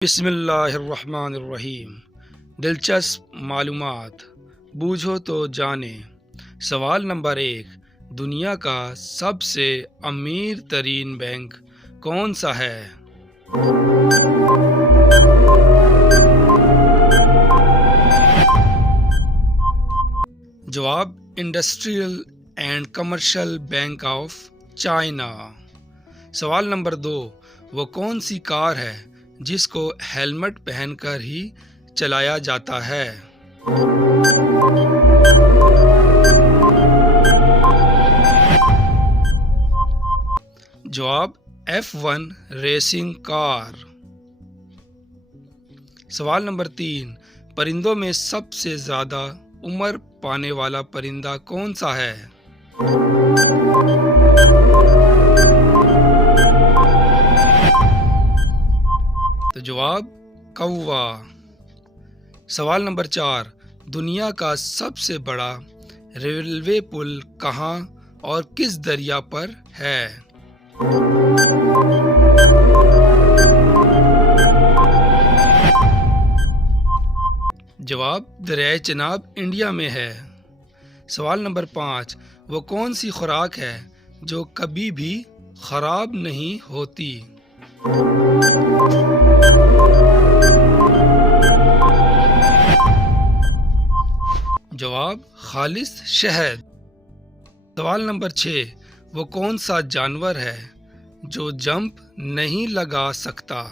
بسم اللہ الرحمن الرحیم۔ دلچسپ معلومات بوجھو تو جانیں۔ سوال نمبر 1، دنیا کا سب سے امیر ترین بینک کون سا ہے؟ جواب industrial and commercial bank of China. سوال نمبر 2، وہ کون سی کار ہے جس کو ہیلمٹ پہن کر ہی چلایا جاتا ہے؟ جواب F1 ریسنگ کار۔ سوال نمبر 3، پرندوں میں سب سے زیادہ عمر پانے والا پرندہ کون سا ہے؟ تو جواب کوا۔ سوال نمبر 4، دنیا کا سب سے بڑا ریلوے پل کہاں اور کس دریا پر ہے؟ جواب دریائے چناب انڈیا میں ہے۔ سوال نمبر 5، وہ کون سی خوراک ہے جو کبھی بھی خراب نہیں ہوتی؟ جواب خالص شہد۔ سوال نمبر 6، وہ کون سا جانور ہے جو جمپ نہیں لگا سکتا؟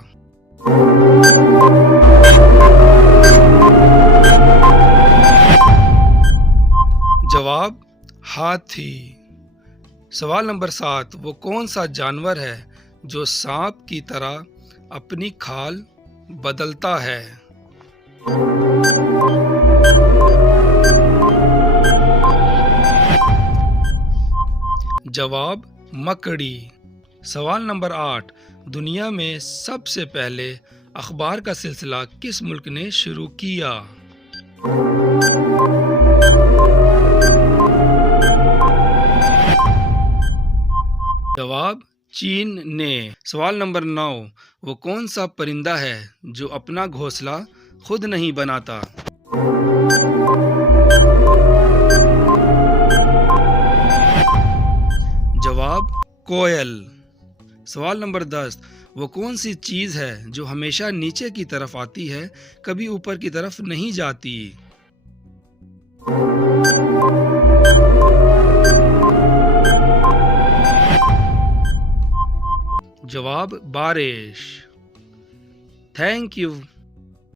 جواب ہاتھی۔ سوال نمبر 7، وہ کون سا جانور ہے جو سانپ کی طرح اپنی کھال بدلتا ہے؟ جواب مکڑی۔ سوال نمبر 8، دنیا میں سب سے پہلے اخبار کا سلسلہ کس ملک نے شروع کیا؟ جواب چین نے۔ سوال نمبر 9، وہ کون سا پرندہ ہے جو اپنا گھونسلہ خود نہیں بناتا؟ جواب کوئل۔ سوال نمبر 10، وہ کون سی چیز ہے جو ہمیشہ نیچے کی طرف آتی ہے، کبھی اوپر کی طرف نہیں جاتی؟ جواب بارش۔ Thank you.